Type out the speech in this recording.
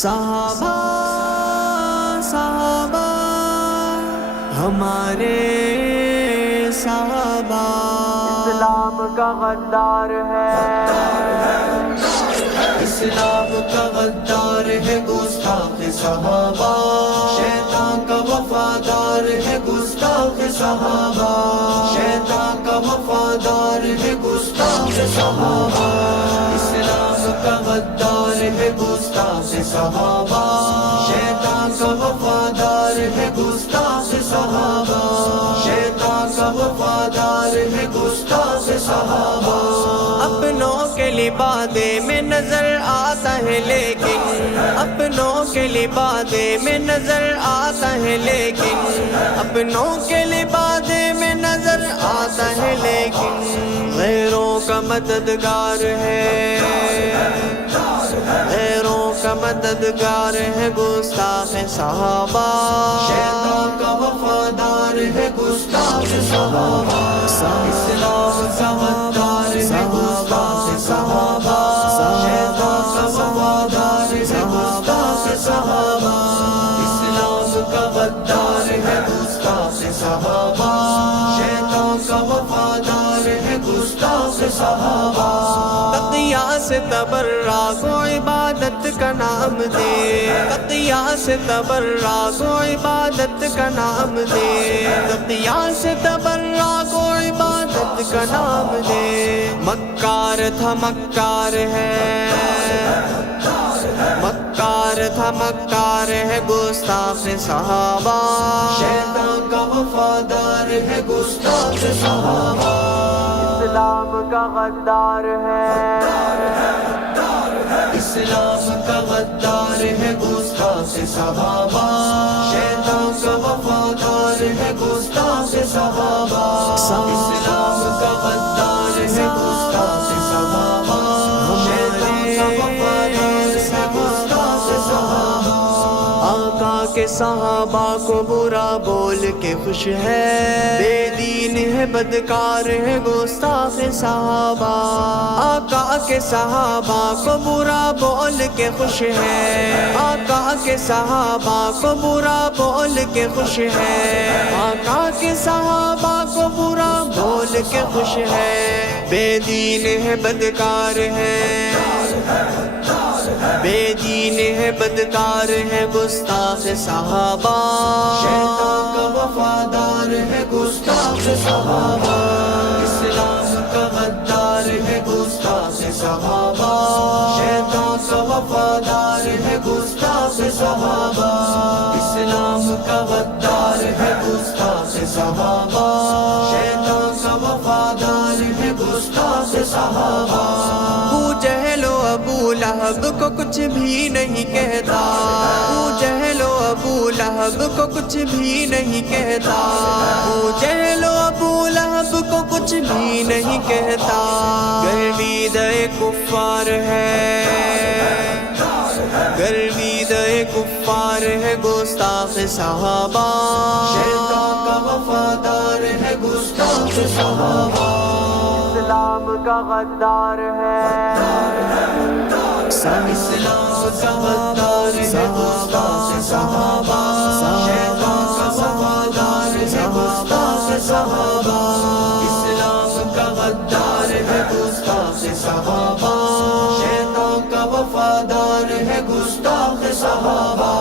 صحابہ صحابہ ہمارے صحابہ اسلام کا غدار ہے، اسلام کا غدار ہے گستاخ صحابہ، شیطان کا وفادار ہے گستاخ صحابہ، شیطان کا وفادار ہے گستاخ صحابہ، اسلام کا غدار ہے گستاخ صحابہ، شیطان کا وفادار ہے گستاخ صحابہ، شیطان کا وفادار ہے گستاخ صحابہ۔ اپنوں کے لبادے میں نظر آتا ہے لیکن، اپنوں کے لبادے میں نظر آتا ہے لیکن، اپنوں کے لبادے میں نظر آتا ہے لیکن، غیروں کا مددگار ہے، غیروں کا مددگار ہے گستاخ صحابہ، شیطان کا وفادار ہے گستاخ صحابہ، اسلام کا غدار ہے گستاخ صحابہ، شیطان کا وفادار ہے گستاخ صحابہ، اسلام کا غدار ہے گستاخ صحابہ، شیطان کا وفادار ہے گستاخ صحابہ۔ تقیہ سے تبرا کو عبادت کا نام دے، تقیہ سے تبرا کو عبادت کا نام دے، تقیہ سے تبرا کو عبادت کا نام دے، مکار تھا مکار ہے، مکار تھا مکار ہے گستاخ صحابہ، شیطان کا وفادار ہے گستاخ صحابہ، اسلام کا غدار ہے، اسلام کا غدار ہے گستاخ صحابہ، شیطان کا وفادار ہے گستاخ صحابہ، اسلام کا غدار ہے گستاخ صحابہ، شیطان کا وفادار ہے گستاخ صحابہ۔ آقا کے صحابہ کو برا بول کے خوش ہے، بے دین ہے بدکار ہے گستاخ صحابہ، آقا کے صحابہ کو برا بول کے خوش ہے، آقا کے صحابہ کو برا بول کے خوش ہے، آقا کے صحابہ کو برا بول کے خوش ہے، بے دین ہے بدکار ہے، بے دین ہے بدکار ہے گستاخ صحابہ، شیطان کا وفادار ہے گستاخ صحابہ، اسلام کا غدار ہے گستاخ صحابہ، شیطان کا وفادار ہے گستاخ صحابہ، اسلام کا غدار ہے گستاخ صحابہ، شیطان کا وفادار ہے گستاخ صحابہ۔ ابو جہل و ابو لہب کو کچھ بھی نہیں کہتا، ابو جہل و ابو لہب کو کچھ بھی نہیں کہتا، ابو جہل و ابو لہب کو کچھ بھی نہیں کہتا، گرویدہ کفار ہے، گرویدہ کفار ہے گستاخ صحابہ، شیطان کا وفادار ہے گستاخ صحابہ، اسلام کا غدار ہے، اسلام کا غدار ہے گستاخ صحابہ، شیطان کا وفادار ہے گستاخ صحابہ، اسلام کا غدار ہے گستاخ صحابہ، شیطان کا وفادار ہے گستاخ صحابہ۔